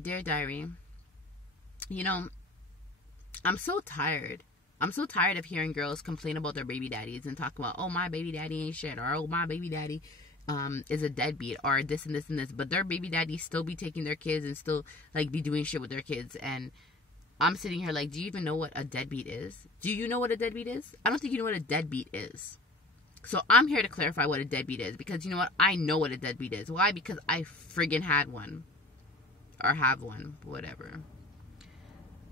Dear Diary, you know, I'm so tired. I'm so tired of hearing girls complain about their baby daddies and talk about, oh, my baby daddy ain't shit, or oh, my baby daddy is a deadbeat, or this and this and this. But their baby daddies still be taking their kids and still like be doing shit with their kids. And I'm sitting here like, do you even know what a deadbeat is? Do you know what a deadbeat is? I don't think you know what a deadbeat is. So I'm here to clarify what a deadbeat is, because you know what? I know what a deadbeat is. Why? Because I friggin' had one. Or have one. Whatever.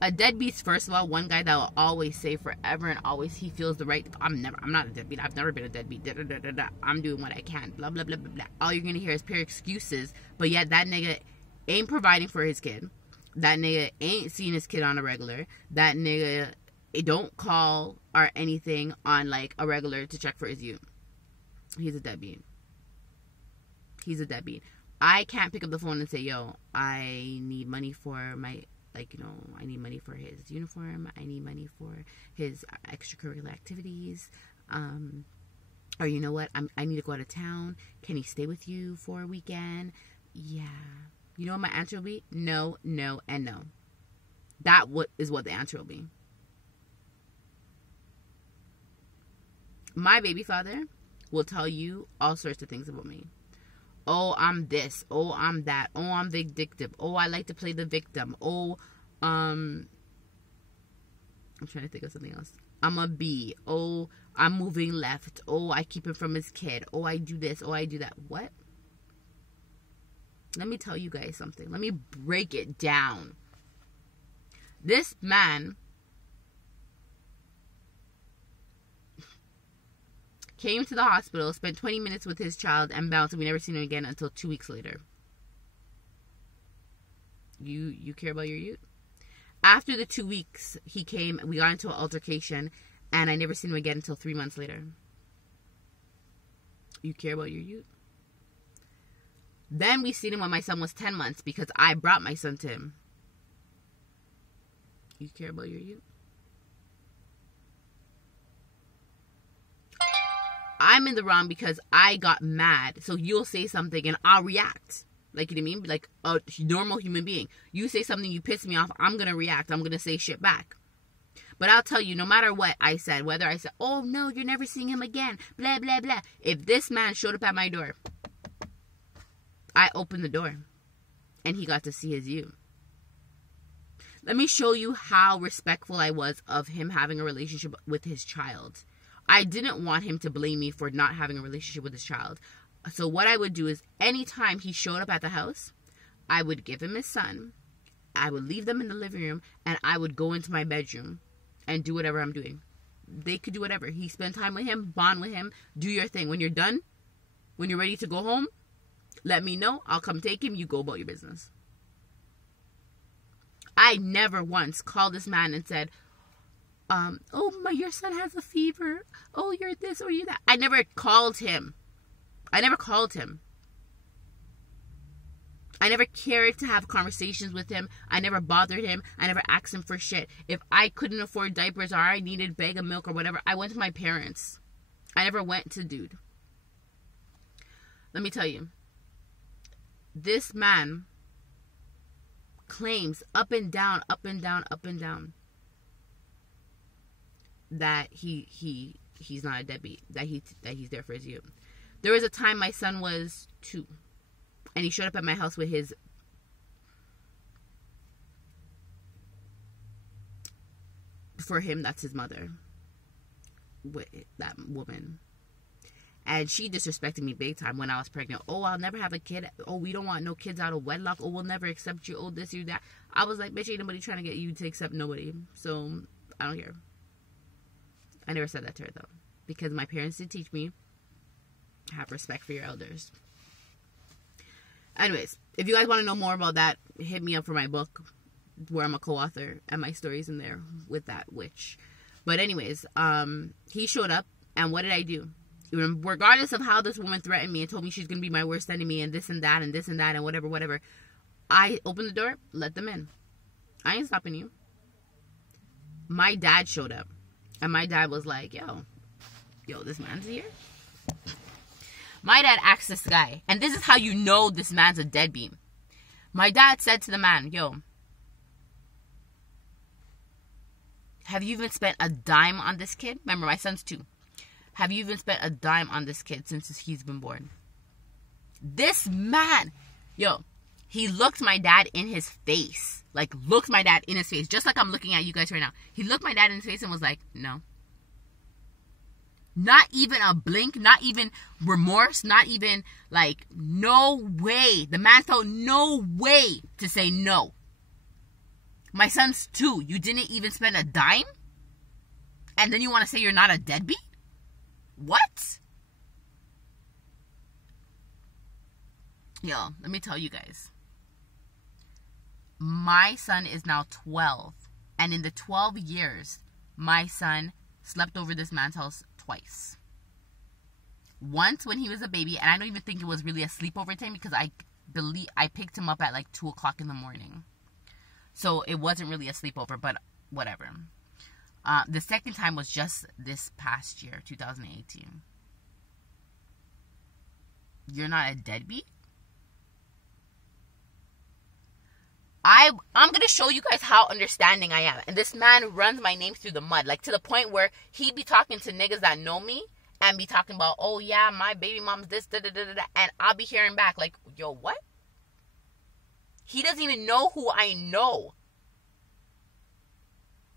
A deadbeat's, first of all, one guy that will always say forever and always he feels the right. I'm not a deadbeat. I've never been a deadbeat. Da, da, da, da, da. I'm doing what I can. Blah, blah, blah, blah, blah. All you're going to hear is pure excuses. But yet that nigga ain't providing for his kid. That nigga ain't seeing his kid on a regular. That nigga don't call or anything on like a regular to check for his youth. He's a deadbeat. He's a deadbeat. I can't pick up the phone and say, yo, I need money for my, like, you know, I need money for his uniform. I need money for his extracurricular activities. Or you know what? I need to go out of town. Can he stay with you for a weekend? Yeah. You know what my answer will be? No, no, and no. That is what the answer will be. My baby father will tell you all sorts of things about me. Oh, I'm this. Oh, I'm that. Oh, I'm vindictive. Oh, I like to play the victim. Oh, I'm trying to think of something else. I'm a B. Oh, I'm moving left. Oh, I keep him from his kid. Oh, I do this. Oh, I do that. What? Let me tell you guys something. Let me break it down. This man came to the hospital, spent 20 minutes with his child, and bounced, and we never seen him again until 2 weeks later. You care about your youth? After the 2 weeks, he came, we got into an altercation, and I never seen him again until 3 months later. You care about your youth? Then we seen him when my son was 10 months, because I brought my son to him. You care about your youth? I'm in the wrong because I got mad. So you'll say something and I'll react. Like, you know what I mean? Like a normal human being. You say something, you piss me off, I'm going to react. I'm going to say shit back. But I'll tell you, no matter what I said, whether I said, oh, no, you're never seeing him again, blah, blah, blah. If this man showed up at my door, I opened the door and he got to see his you. Let me show you how respectful I was of him having a relationship with his child. I didn't want him to blame me for not having a relationship with his child. So what I would do is anytime he showed up at the house, I would give him his son. I would leave them in the living room and I would go into my bedroom and do whatever I'm doing. They could do whatever. He spent time with him, bond with him, do your thing. When you're done, when you're ready to go home, let me know. I'll come take him. You go about your business. I never once called this man and said, oh, your son has a fever. Oh, you're this or you're that. I never called him. I never cared to have conversations with him. I never bothered him. I never asked him for shit. If I couldn't afford diapers or I needed a bag of milk or whatever, I went to my parents. I never went to dude. Let me tell you. This man claims up and down, that he's not a deadbeat, that he's there for his youth. There was a time my son was 2, and he showed up at my house with his for him, that's his mother, with that woman. And she disrespected me big time when I was pregnant. Oh, I'll never have a kid. Oh, we don't want no kids out of wedlock. Oh, we'll never accept you. Oh, this, you, that. I was like, bitch, ain't nobody trying to get you to accept nobody. So, I don't care. I never said that to her, though. Because my parents did teach me, have respect for your elders. Anyways, if you guys want to know more about that, hit me up for my book, where I'm a co-author, and my story's in there with that witch. But anyways, he showed up, and what did I do? Regardless of how this woman threatened me and told me she's going to be my worst enemy and this and that and this and that and whatever, I opened the door, let them in. I ain't stopping you. My dad showed up, and my dad was like, yo, this man's here. My dad asked this guy, and this is how you know this man's a deadbeat. My dad said to the man, yo, have you even spent a dime on this kid? Remember, my son's 2. Have you even spent a dime on this kid since he's been born? This man, yo, he looked my dad in his face. Like, looked my dad in his face. Just like I'm looking at you guys right now. He looked my dad in his face and was like, no. Not even a blink. Not even remorse. Not even, like, no way. The man felt no way to say no. My son's 2. You didn't even spend a dime? And then you want to say you're not a deadbeat? What? Yo, let me tell you guys. My son is now 12. And in the 12 years, my son slept over this man's house twice. Once when he was a baby, and I don't even think it was really a sleepover time because I believe I picked him up at like 2 o'clock in the morning. So it wasn't really a sleepover, but whatever. The second time was just this past year, 2018. You're not a deadbeat? I'm going to show you guys how understanding I am. And this man runs my name through the mud. Like, to the point where he be talking to niggas that know me and be talking about, oh, yeah, my baby mom's this, da-da-da-da-da. And I'll be hearing back, like, yo, what? He doesn't even know who I know.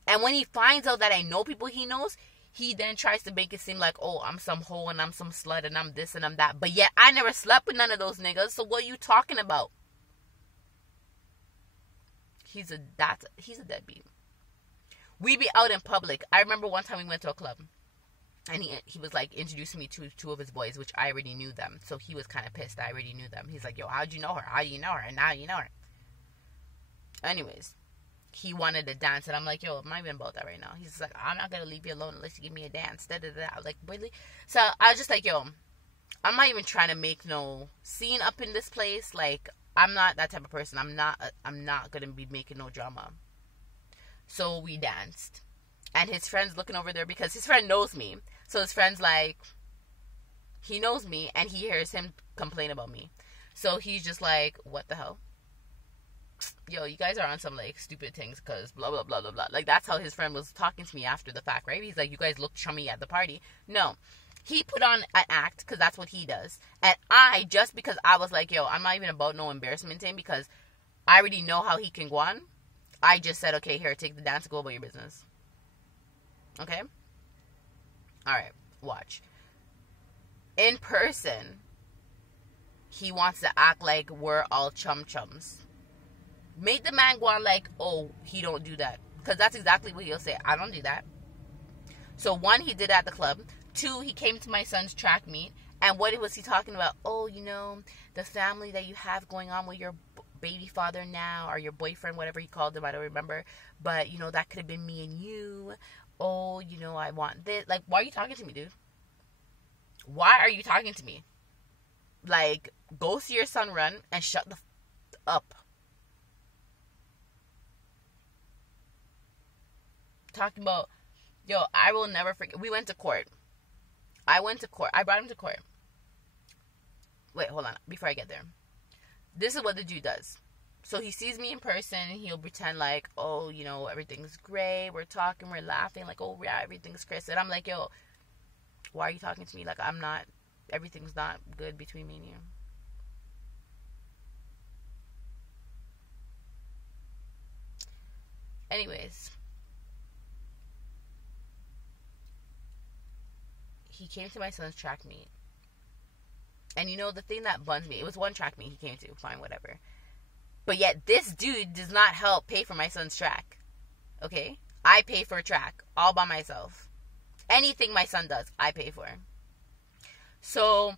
And when he finds out that I know people he knows, he then tries to make it seem like, oh, I'm some hoe and I'm some slut and I'm this and I'm that. But yet, I never slept with none of those niggas. So what are you talking about? He's a deadbeat. We be out in public. I remember one time we went to a club. And he was like introducing me to 2 of his boys, which I already knew them. So he was kind of pissed that I already knew them. He's like, yo, how'd you know her? How do you know her? And now you know her. Anyways, he wanted to dance. And I'm like, yo, I'm not even about that right now. He's like, I'm not going to leave you alone unless you give me a dance. Da-da-da. I was like, really? So I was just like, yo, I'm not even trying to make no scene up in this place. Like, I'm not that type of person. I'm not going to be making no drama. So we danced. And his friend's looking over there because his friend knows me. So his friend's like, he knows me and he hears him complain about me. So he's just like, what the hell? Yo, you guys are on some like stupid things because blah, blah, blah, blah, blah. Like, that's how his friend was talking to me after the fact, right? He's like, you guys look chummy at the party. No. He put on an act because that's what he does. And I, just because I was like, yo, I'm not even about no embarrassment thing because I already know how he can go on. I just said, okay, here, take the dance, go about your business. Okay? Alright, watch. In person, he wants to act like we're all chum-chums. Made the man go on like, oh, he don't do that. Because that's exactly what he'll say. I don't do that. So 1, he did it at the club. 2, he came to my son's track meet. And what was he talking about? Oh, you know, the family that you have going on with your baby father now, or your boyfriend, whatever he called him, I don't remember. But, you know, that could have been me and you. Oh, you know, I want this. Like, why are you talking to me, dude? Why are you talking to me? Like, go see your son run and shut the up. Talking about, yo, I will never forget. We went to court. I brought him to court. Wait, hold on. Before I get there. This is what the dude does. So he sees me in person. He'll pretend like, oh, you know, everything's great. We're talking. We're laughing. Like, oh, yeah, everything's Chris. And I'm like, yo, why are you talking to me? Like, everything's not good between me and you. Anyways. He came to my son's track meet. And you know, the thing that buns me, it was 1 track meet he came to, fine, whatever. But yet, this dude does not help pay for my son's track. Okay? I pay for a track, all by myself. Anything my son does, I pay for. So,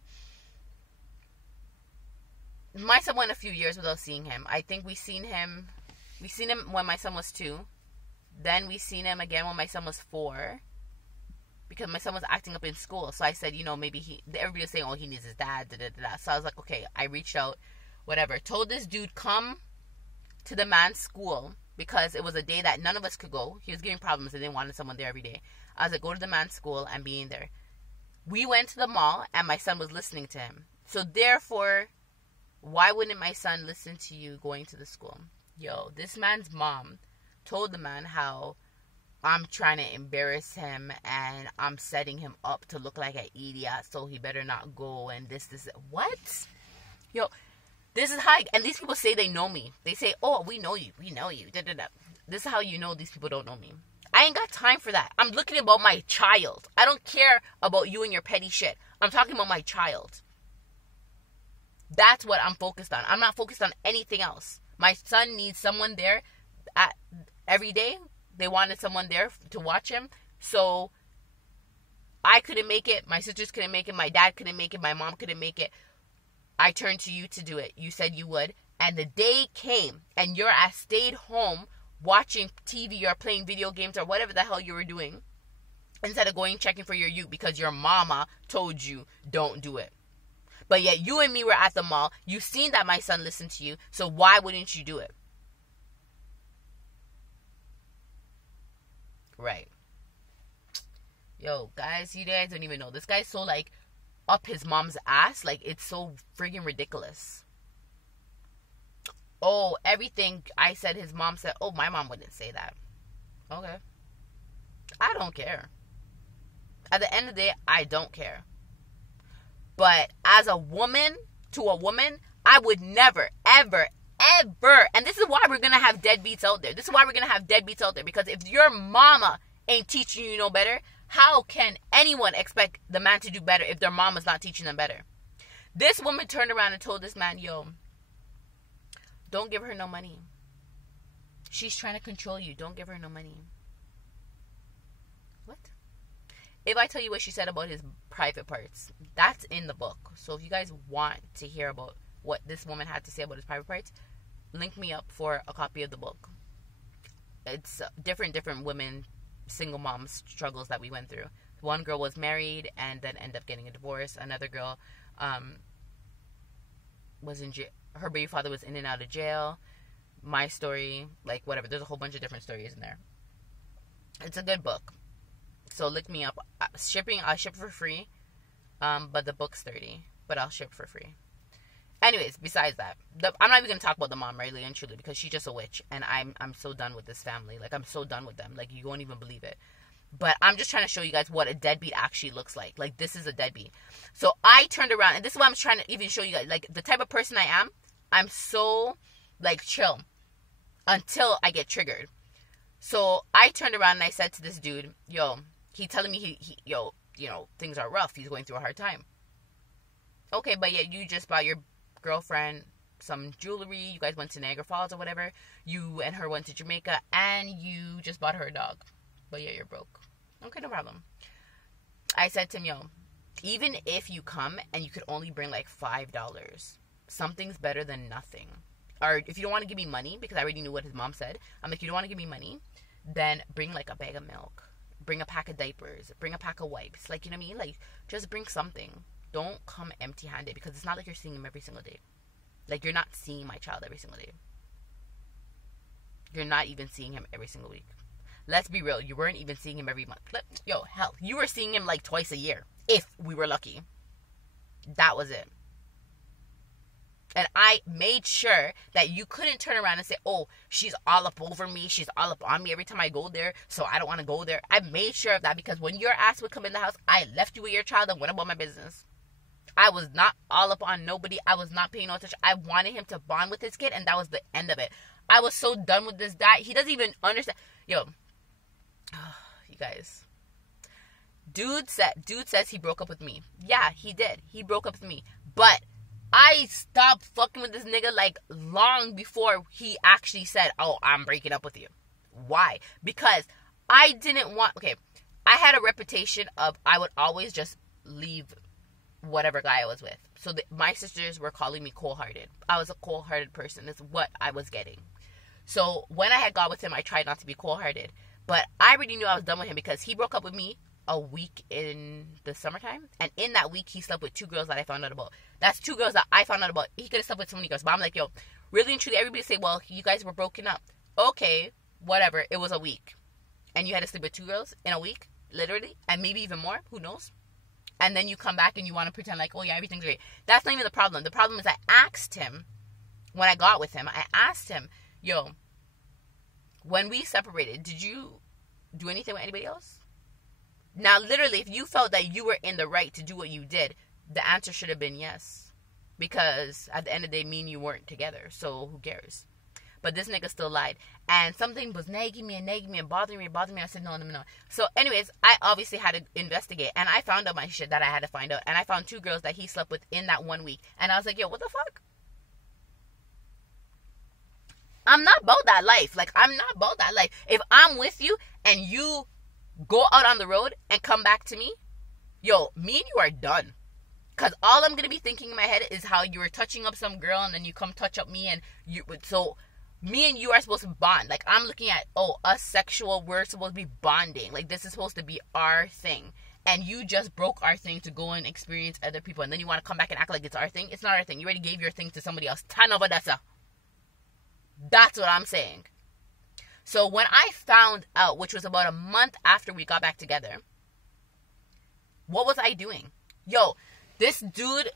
my son went a few years without seeing him. I think we seen him when my son was 2. Then we seen him again when my son was 4. Because my son was acting up in school. So I said, you know, maybe everybody was saying, oh, he needs his dad, da-da-da-da. So I was like, okay, I reached out, whatever. Told this dude, come to the man's school. Because it was a day that none of us could go. He was giving problems and they wanted someone there every day. I was like, go to the man's school and be in there. We went to the mall and my son was listening to him. So therefore, why wouldn't my son listen to you going to the school? Yo, this man's mom told the man how I'm trying to embarrass him and I'm setting him up to look like an idiot, so he better not go and this. What? Yo, this is how, and these people say they know me. They say, oh, we know you. Da, da, da. This is how you know these people don't know me. I ain't got time for that. I'm looking about my child. I don't care about you and your petty shit. I'm talking about my child. That's what I'm focused on. I'm not focused on anything else. My son needs someone there every day. They wanted someone there to watch him. So I couldn't make it. My sisters couldn't make it. My dad couldn't make it. My mom couldn't make it. I turned to you to do it. You said you would. And the day came and your ass stayed home watching TV or playing video games or whatever the hell you were doing instead of going checking for your youth because your mama told you don't do it. But yet you and me were at the mall. You seen that my son listened to you. So why wouldn't you do it? Right. Yo, guys, you guys don't even know. This guy's so, like, up his mom's ass. Like, it's so friggin' ridiculous. Oh, everything I said, his mom said. Oh, my mom wouldn't say that. Okay. I don't care. At the end of the day, I don't care. But as a woman, to a woman, I would never, ever, ever. And this is why we're going to have deadbeats out there. This is why we're going to have deadbeats out there. Because if your mama ain't teaching you no better, how can anyone expect the man to do better if their mama's not teaching them better? This woman turned around and told this man, yo, don't give her no money. She's trying to control you. Don't give her no money. What? If I tell you what she said about his private parts, that's in the book. So if you guys want to hear about what this woman had to say about his private parts, link me up for a copy of the book. It's different women, single moms struggles that we went through. One girl was married and then ended up getting a divorce. Another girl was in jail. Her baby father was in and out of jail. My story, like whatever. There's a whole bunch of different stories in there. It's a good book. So look me up. Shipping, I ship for free. But the book's $30. But I'll ship for free. Anyways, besides that, I'm not even going to talk about the mom, really and truly, because she's just a witch. And I'm so done with this family. Like, I'm so done with them. Like, you won't even believe it. But I'm just trying to show you guys what a deadbeat actually looks like. Like, this is a deadbeat. So I turned around, and this is what I'm trying to even show you guys. Like, the type of person I am, I'm so, like, chill until I get triggered. So I turned around and I said to this dude, yo, he telling me, yo, you know, things are rough. He's going through a hard time. Okay, but yet you just bought your girlfriend some jewelry. You guys went to Niagara Falls or whatever. You and her went to Jamaica, and you just bought her a dog. But yeah, you're broke. Okay, no problem. I said to him, yo, even if you come and you could only bring like $5, something's better than nothing. Or if you don't want to give me money, because I already knew what his mom said, I'm like, you don't want to give me money, then bring like a bag of milk, bring a pack of diapers, bring a pack of wipes. Like, you know what I mean? Like, just bring something. Don't come empty-handed, because it's not like you're seeing him every single day. Like, you're not seeing my child every single day. You're not even seeing him every single week. Let's be real. You weren't even seeing him every month. Yo, hell, you were seeing him like twice a year, if we were lucky. That was it. And I made sure that you couldn't turn around and say, oh, she's all up over me. She's all up on me every time I go there, so I don't want to go there. I made sure of that, because when your ass would come in the house, I left you with your child and went about my business. I was not all up on nobody. I was not paying no attention. I wanted him to bond with his kid, and that was the end of it. I was so done with this guy. He doesn't even understand. Yo, you guys. Dude says he broke up with me. Yeah, he did. He broke up with me. But I stopped fucking with this nigga like long before he actually said, oh, I'm breaking up with you. Why? Because I didn't want... Okay, I had a reputation of I would always just leave whatever guy I was with. So my sisters were calling me cold-hearted. I was a cold-hearted person. That's what I was getting. So when I had got with him, I tried not to be cold-hearted. But I already knew I was done with him, because he broke up with me a week in the summertime. And in that week, he slept with 2 girls that I found out about. That's 2 girls that I found out about. He could have slept with so many girls. But I'm like, yo, really and truly, everybody say, well, you guys were broken up. Okay, whatever. It was a week. And you had to sleep with 2 girls in a week, literally. And maybe even more. Who knows? And then you come back and you want to pretend like, oh yeah, everything's great. That's not even the problem. The problem is I asked him, when I got with him, I asked him, yo, when we separated, did you do anything with anybody else? Now, literally, if you felt that you were in the right to do what you did, the answer should have been yes. Because at the end of the day, me and you weren't together. So who cares? But this nigga still lied. And something was nagging me and bothering me. I said, no. So anyways, I obviously had to investigate. And I found out my shit that I had to find out. And I found 2 girls that he slept with in that 1 week. And I was like, yo, what the fuck? I'm not about that life. Like, I'm not about that life. If I'm with you and you go out on the road and come back to me, yo, me and you are done. Because all I'm going to be thinking in my head is how you were touching up some girl and then you come touch up me. And you, so me and you are supposed to bond. Like, I'm looking at, oh, us sexual, we're supposed to be bonding. Like, this is supposed to be our thing. And you just broke our thing to go and experience other people. And then you want to come back and act like it's our thing. It's not our thing. You already gave your thing to somebody else. Tanobadasa. That's what I'm saying. So when I found out, which was about a month after we got back together, what was I doing? Yo, this dude,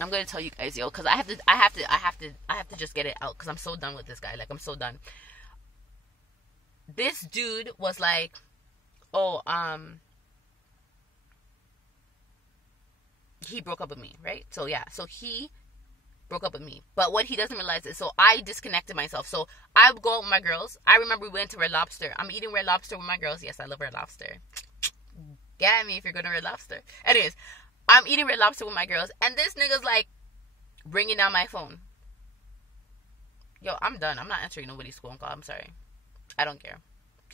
I'm gonna tell you guys, yo, because I have to just get it out because I'm so done with this guy. Like, I'm so done. This dude was like, oh, he broke up with me, right? So yeah, so he broke up with me. But what he doesn't realize is, so I disconnected myself. So I would go out with my girls. I remember we went to Red Lobster. I'm eating Red Lobster with my girls. Yes, I love Red Lobster. Get at me if you're going to Red Lobster. Anyways, I'm eating Red Lobster with my girls. And this nigga's like ringing down my phone. Yo, I'm done. I'm not answering nobody's phone call. I'm sorry. I don't care.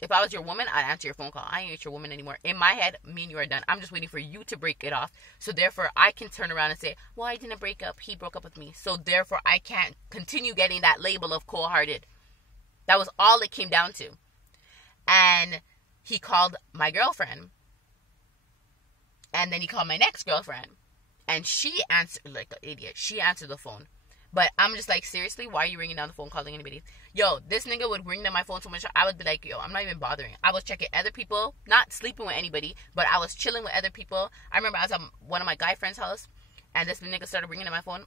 If I was your woman, I'd answer your phone call. I ain't your woman anymore. In my head, me and you are done. I'm just waiting for you to break it off. So therefore, I can turn around and say, well, I didn't break up. He broke up with me. So therefore, I can't continue getting that label of cold-hearted. That was all it came down to. And he called my girlfriend. And then he called my next girlfriend. And she answered, like an idiot. She answered the phone. But I'm just like, seriously, why are you ringing down the phone calling anybody? Yo, this nigga would ring down my phone so much, I would be like, yo, I'm not even bothering. I was checking other people, not sleeping with anybody, but I was chilling with other people. I remember I was at one of my guy friends' house, and this nigga started ringing down my phone.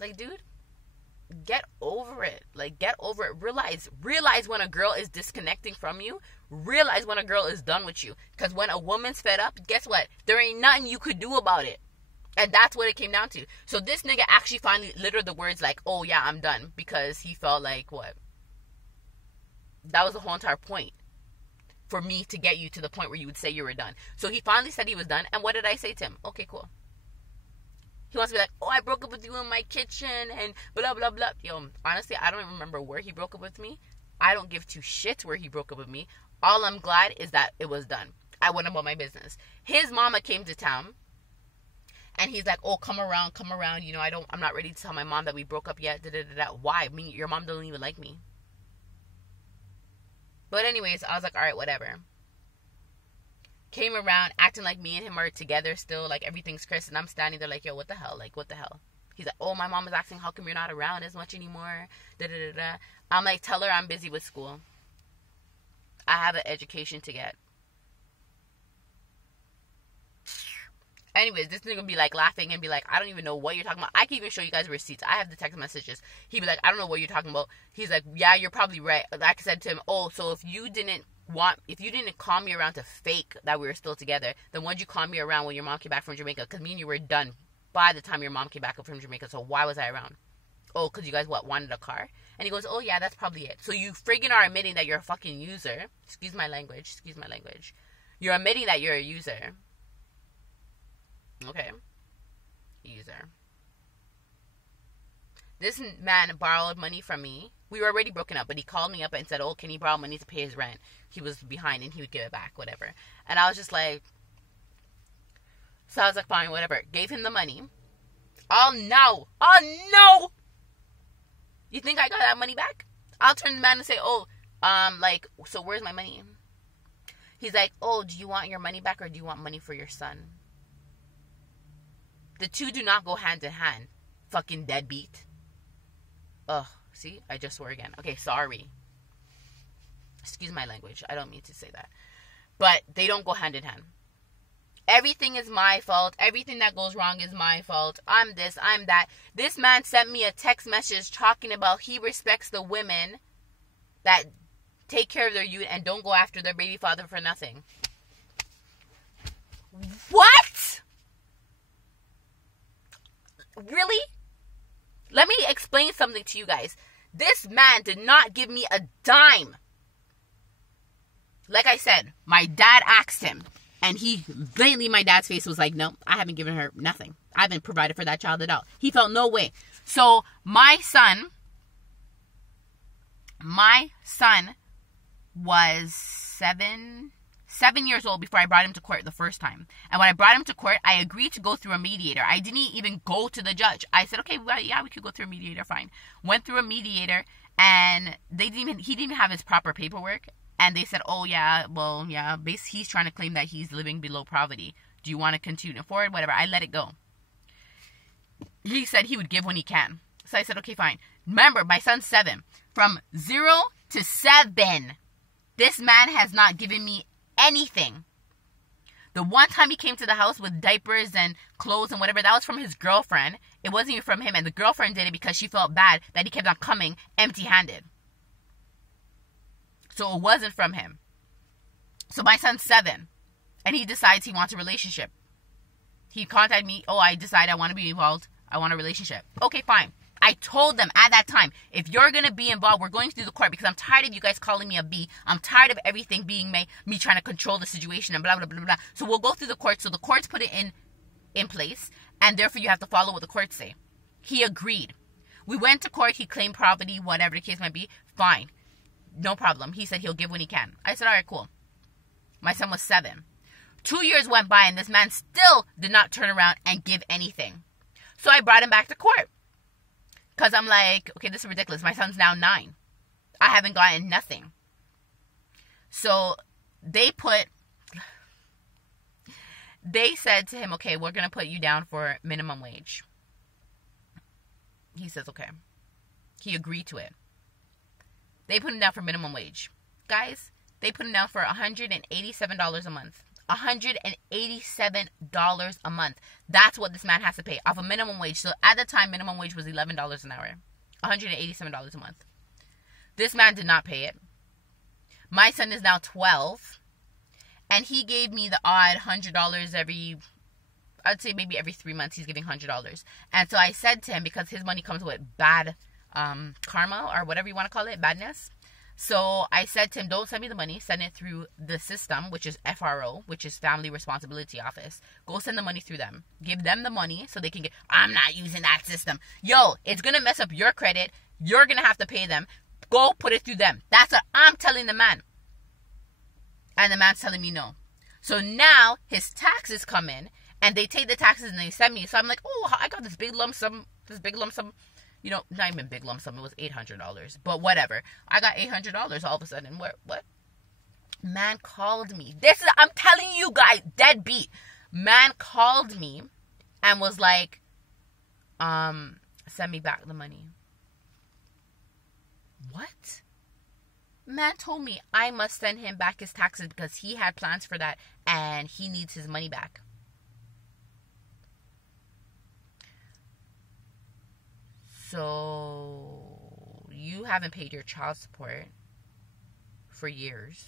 Like, dude, get over it. Like, get over it. Realize when a girl is disconnecting from you. Realize when a girl is done with you. Because when a woman's fed up, guess what? There ain't nothing you could do about it. And that's what it came down to. So this nigga actually finally littered the words like, oh yeah, I'm done. Because he felt like, what? That was the whole entire point. For me to get you to the point where you would say you were done. So he finally said he was done. And what did I say to him? Okay, cool. He wants to be like, oh, I broke up with you in my kitchen and blah, blah, blah. Yo, honestly, I don't even remember where he broke up with me. I don't give 2 shits where he broke up with me. All I'm glad is that it was done. I went about my business. His mama came to town. And he's like, oh, come around. You know, I'm not ready to tell my mom that we broke up yet. Why? Your mom doesn't even like me. But anyways, I was like, all right, whatever. Came around acting like me and him are together still. Like, everything's Chris. And I'm standing there like, yo, what the hell? Like, what the hell? He's like, oh, my mom is asking, how come you're not around as much anymore? I'm like, tell her I'm busy with school. I have an education to get. Anyways, this nigga be like laughing and be like, I don't even know what you're talking about. I can even show you guys receipts. I have the text messages. He'd be like, I don't know what you're talking about. He's like, yeah, you're probably right. Like I said to him, oh, so if you didn't call me around to fake that we were still together, then why'd you call me around when your mom came back from Jamaica? Because me and you were done by the time your mom came back from Jamaica. So why was I around? Oh, because you guys, wanted a car? And he goes, oh, yeah, that's probably it. So you friggin' are admitting that you're a fucking user. Excuse my language. You're admitting that you're a user. Okay. User. This man borrowed money from me. We were already broken up, but he called me up and said, oh, can he borrow money to pay his rent? He was behind and he would give it back, whatever. And I was just like, so I was like, fine, whatever. Gave him the money. Oh, no. You think I got that money back? I'll turn to the man and say, oh, so where's my money? He's like, oh, do you want your money back or do you want money for your son? The two do not go hand in hand. Fucking deadbeat. Ugh, see? I just swore again. Okay, sorry. Excuse my language. I don't mean to say that. But they don't go hand in hand. Everything is my fault. Everything that goes wrong is my fault. I'm this, I'm that. This man sent me a text message talking about he respects the women that take care of their youth and don't go after their baby father for nothing. What? Really? Let me explain something to you guys. This man did not give me a dime. Like I said, my dad asked him. And he, blatantly, my dad's face was like, no, I haven't given her nothing. I haven't provided for that child at all. He felt no way. So my son was seven years old before I brought him to court the first time. And when I brought him to court, I agreed to go through a mediator. I didn't even go to the judge. I said, okay, well, yeah, we could go through a mediator, fine. Went through a mediator, and he didn't even have his proper paperwork. And they said, oh, yeah, well, yeah, he's trying to claim that he's living below poverty. Do you want to continue forward? Whatever. I let it go. He said he would give when he can. So I said, okay, fine. Remember, my son's 7. From 0 to 7, this man has not given me anything. The one time he came to the house with diapers and clothes and whatever, that was from his girlfriend. It wasn't even from him. And the girlfriend did it because she felt bad that he kept on coming empty-handed. So it wasn't from him. So my son's 7. And he decides he wants a relationship. He contacted me. Oh, I decide I want to be involved. I want a relationship. Okay, fine. I told them at that time, if you're going to be involved, we're going through the court because I'm tired of you guys calling me a B. I'm tired of everything being me trying to control the situation and blah, blah, blah, blah. So we'll go through the court. So the courts put it in place. And therefore you have to follow what the courts say. He agreed. We went to court. He claimed property, whatever the case might be. Fine. No problem. He said he'll give when he can. I said, all right, cool. My son was 7. 2 years went by and this man still did not turn around and give anything. So I brought him back to court. Because I'm like, okay, this is ridiculous. My son's now 9. I haven't gotten nothing. So they said to him, okay, we're going to put you down for minimum wage. He says, okay. He agreed to it. They put him down for minimum wage. Guys, they put him down for $187 a month. $187 a month. That's what this man has to pay off a minimum wage. So at the time, minimum wage was $11 an hour. $187 a month. This man did not pay it. My son is now 12. And he gave me the odd $100 I'd say maybe every 3 months he's giving $100. And so I said to him, because his money comes with bad karma or whatever you want to call it, badness. So I said to him, don't send me the money. Send it through the system, which is FRO, which is Family Responsibility Office. Go send the money through them. Give them the money so they can get, I'm not using that system. Yo, it's going to mess up your credit. You're going to have to pay them. Go put it through them. That's what I'm telling the man. And the man's telling me no. So now his taxes come in and they take the taxes and they send me. So I'm like, oh, I got this big lump sum. You know, not even big lump sum. It was $800. But whatever. I got $800 all of a sudden. What? Man called me. I'm telling you guys, Deadbeat. Man called me and was like, send me back the money. What? Man told me I must send him back his taxes because he had plans for that and he needs his money back. So, you haven't paid your child support for years.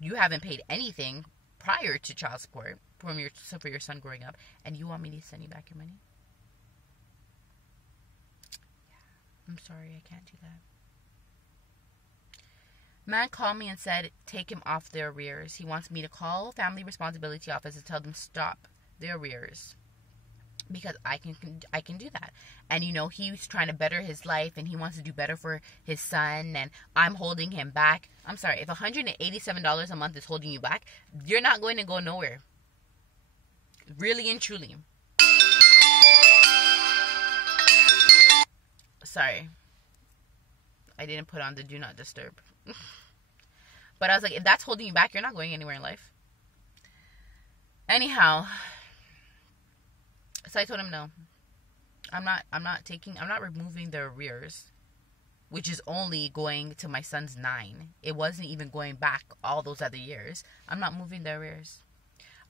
You haven't paid anything prior to child support for your son growing up. And you want me to send you back your money? Yeah, I'm sorry, I can't do that. Man called me and said, take him off their arrears. He wants me to call Family Responsibility Office and tell them stop their arrears. Because I can do that. And, you know, he's trying to better his life and he wants to do better for his son and I'm holding him back. I'm sorry, if $187 a month is holding you back, you're not going to go nowhere. Really and truly. Sorry. I didn't put on the do not disturb. But I was like, if that's holding you back, you're not going anywhere in life. Anyhow, so I told him no. I'm not removing the arrears, which is only going to my son's 9. It wasn't even going back all those other years. I'm not moving the arrears.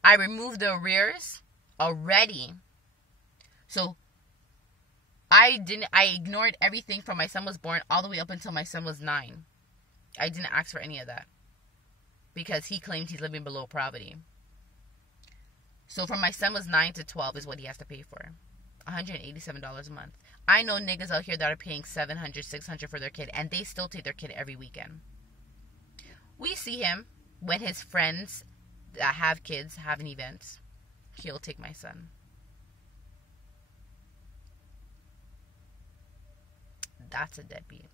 I removed the arrears already. So I ignored everything from my son was born all the way up until my son was 9. I didn't ask for any of that because he claimed he's living below poverty. So from my son was 9 to 12 is what he has to pay for. $187 a month. I know niggas out here that are paying $700, $600 for their kid, and they still take their kid every weekend. We see him when his friends that have kids having events. He'll take my son. That's a deadbeat.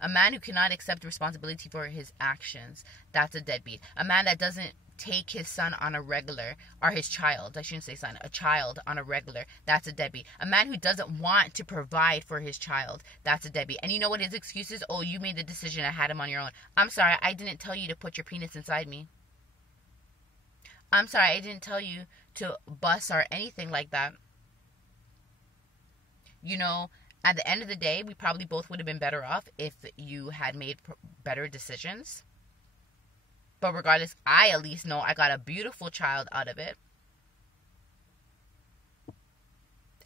A man who cannot accept responsibility for his actions. That's a deadbeat. A man that doesn't take his son on a regular, or his child, I shouldn't say son, a child on a regular, that's a deadbeat. A man who doesn't want to provide for his child, that's a deadbeat. And you know what his excuse is? Oh, you made the decision, I had him on your own. I'm sorry, I didn't tell you to put your penis inside me. I'm sorry, I didn't tell you to bust or anything like that. You know, at the end of the day, we probably both would have been better off if you had made better decisions. But regardless, I at least know I got a beautiful child out of it.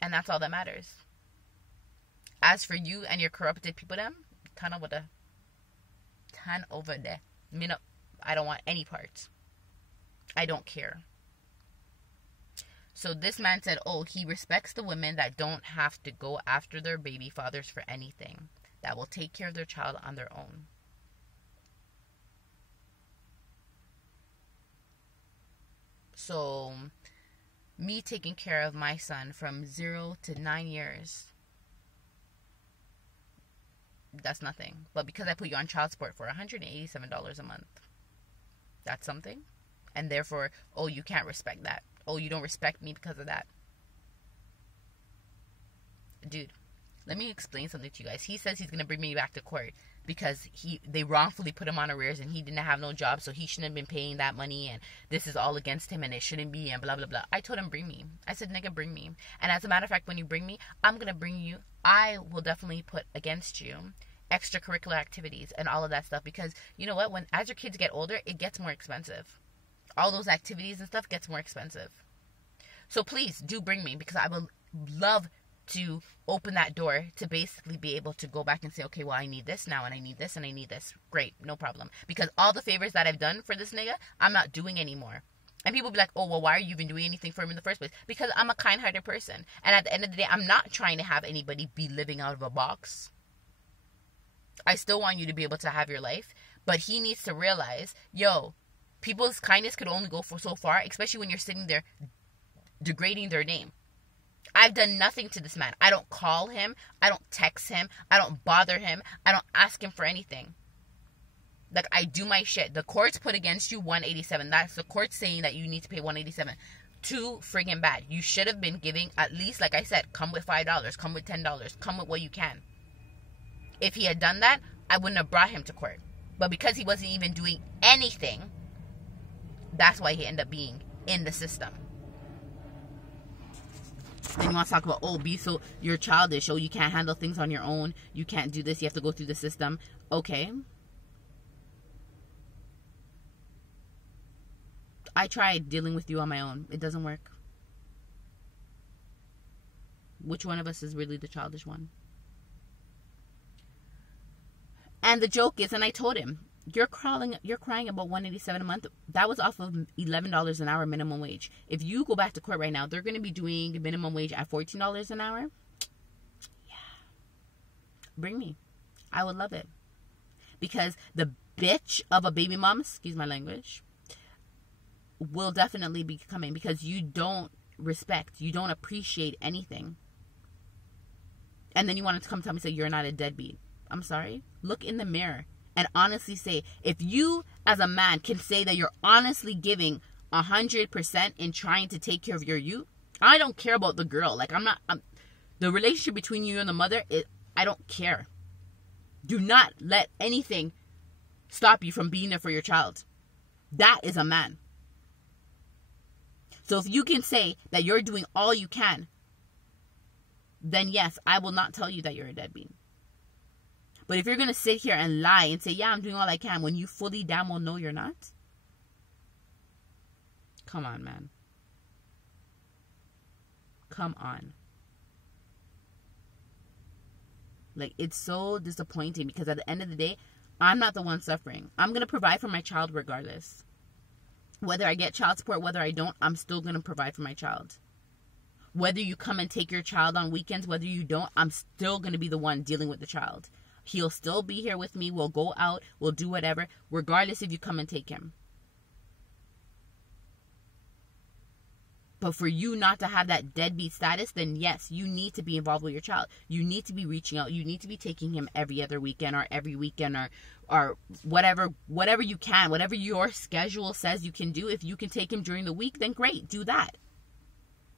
And that's all that matters. As for you and your corrupted people, them, turn over there. Turn over there. I don't want any parts. I don't care. So this man said, oh, he respects the women that don't have to go after their baby fathers for anything. That will take care of their child on their own. So, me taking care of my son from 0 to 9 years, that's nothing. But because I put you on child support for $187 a month, that's something. And therefore, oh, you can't respect that. Oh, you don't respect me because of that. Dude, let me explain something to you guys. He says he's going to bring me back to court because they wrongfully put him on arrears and he didn't have no job, so he shouldn't have been paying that money, and this is all against him and it shouldn't be, and blah, blah, blah. I told him, bring me. I said, nigga, bring me. And as a matter of fact, when you bring me, I'm going to bring you, I will definitely put against you extracurricular activities and all of that stuff, because you know what? As your kids get older, it gets more expensive. All those activities and stuff gets more expensive. So please do bring me, because I would love to open that door to basically be able to go back and say, okay, well, I need this now, and I need this, and I need this. Great, no problem. Because all the favors that I've done for this nigga, I'm not doing anymore. And people be like, oh, well, why are you even doing anything for him in the first place? Because I'm a kind-hearted person. And at the end of the day, I'm not trying to have anybody be living out of a box. I still want you to be able to have your life. But he needs to realize, yo, people's kindness could only go for so far, especially when you're sitting there degrading their name. I've done nothing to this man. I don't call him. I don't text him. I don't bother him. I don't ask him for anything. Like, I do my shit. The court's put against you $187. That's the court saying that you need to pay $187. Too friggin' bad. You should have been giving at least, like I said, come with $5, come with $10, come with what you can. If he had done that, I wouldn't have brought him to court. But because he wasn't even doing anything, that's why he ended up being in the system. Then you want to talk about, oh, so you're childish. Oh, you can't handle things on your own. You can't do this. You have to go through the system. Okay. I tried dealing with you on my own. It doesn't work. Which one of us is really the childish one? And the joke is, and I told him, you're crying about $187 a month. That was off of $11 an hour minimum wage. If you go back to court right now, they're going to be doing minimum wage at $14 an hour. Yeah. Bring me. I would love it. Because the bitch of a baby mom, excuse my language, will definitely be coming, because you don't respect, you don't appreciate anything. And then you want to come tell me, say you're not a deadbeat. I'm sorry. Look in the mirror and honestly say, if you as a man can say that you're honestly giving 100% in trying to take care of your youth, I don't care about the girl. Like, the relationship between you and the mother, I don't care. Do not let anything stop you from being there for your child. That is a man. So if you can say that you're doing all you can, then yes, I will not tell you that you're a deadbeat. But if you're going to sit here and lie and say, yeah, I'm doing all I can, when you fully damn well know you're not, Come on, man. Come on. Like, it's so disappointing because at the end of the day, I'm not the one suffering. I'm going to provide for my child regardless. Whether I get child support, whether I don't, I'm still going to provide for my child. Whether you come and take your child on weekends, whether you don't, I'm still going to be the one dealing with the child. He'll still be here with me. We'll go out. We'll do whatever, regardless if you come and take him. But for you not to have that deadbeat status, then yes, you need to be involved with your child. You need to be reaching out. You need to be taking him every other weekend or every weekend or whatever you can, whatever your schedule says you can do. If you can take him during the week, then great, do that.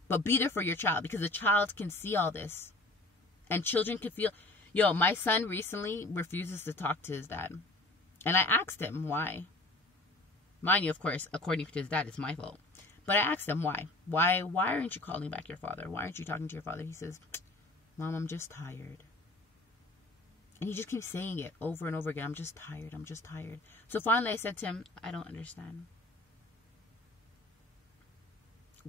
But be there for your child, because the child can see all this. And children can feel... Yo, my son recently refuses to talk to his dad. And I asked him why. Mind you, of course, according to his dad, it's my fault. But I asked him why. Why aren't you calling back your father? Why aren't you talking to your father? He says, Mom, I'm just tired. And he just keeps saying it over and over again. I'm just tired. I'm just tired. So finally I said to him, I don't understand.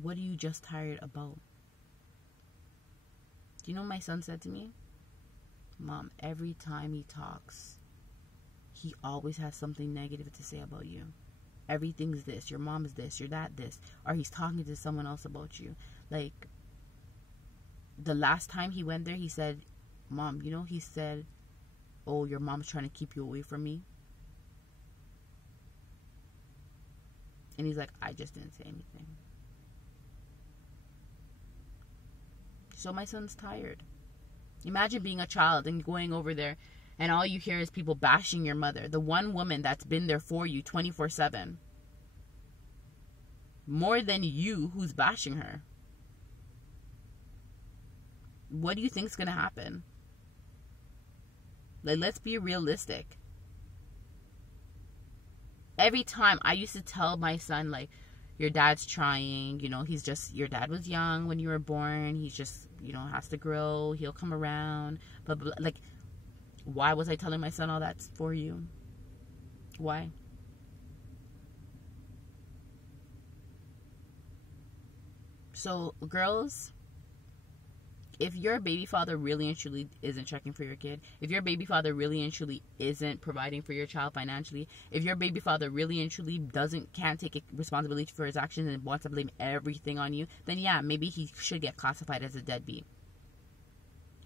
What are you just tired about? Do you know what my son said to me? Mom, every time he talks, he always has something negative to say about you. Everything's this. Your mom is this. Your dad this. Or he's talking to someone else about you. Like, the last time he went there, he said, Mom, you know, he said, oh, your mom's trying to keep you away from me. And he's like, I just didn't say anything. So my son's tired. Imagine being a child and going over there and all you hear is people bashing your mother. The one woman that's been there for you 24/7. More than you who's bashing her. What do you think's going to happen? Like, let's be realistic. Every time I used to tell my son, like, your dad's trying, you know, he's just, your dad was young when you were born. He's just, you know, has to grow. He'll come around. But, like, why was I telling my son all that's for you? Why? So, girls, if your baby father really and truly isn't checking for your kid, if your baby father really and truly isn't providing for your child financially, if your baby father really and truly can't take responsibility for his actions and wants to blame everything on you, then yeah, maybe he should get classified as a deadbeat.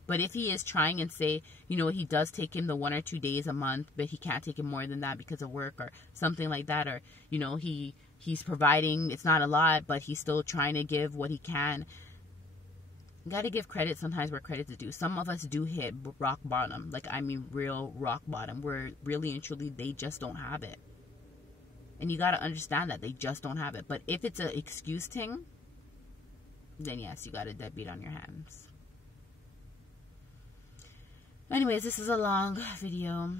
But if he is trying and say, you know, he does take him the 1 or 2 days a month, but he can't take him more than that because of work or something like that, or, you know, he's providing, it's not a lot, but he's still trying to give what he can. You got to give credit sometimes where credit's due. Some of us do hit rock bottom. Like, I mean, real rock bottom, where really and truly they just don't have it. And you got to understand that they just don't have it. But if it's an excuse thing, then yes, you got a deadbeat on your hands. Anyways, this is a long video.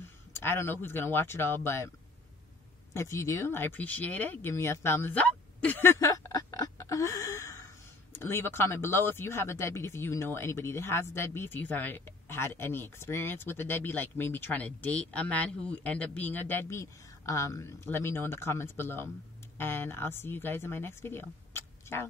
I don't know who's going to watch it all, but if you do, I appreciate it. Give me a thumbs up. Leave a comment below if you have a deadbeat, if you know anybody that has a deadbeat, if you've ever had any experience with a deadbeat, like maybe trying to date a man who ended up being a deadbeat. Let me know in the comments below. And I'll see you guys in my next video. Ciao.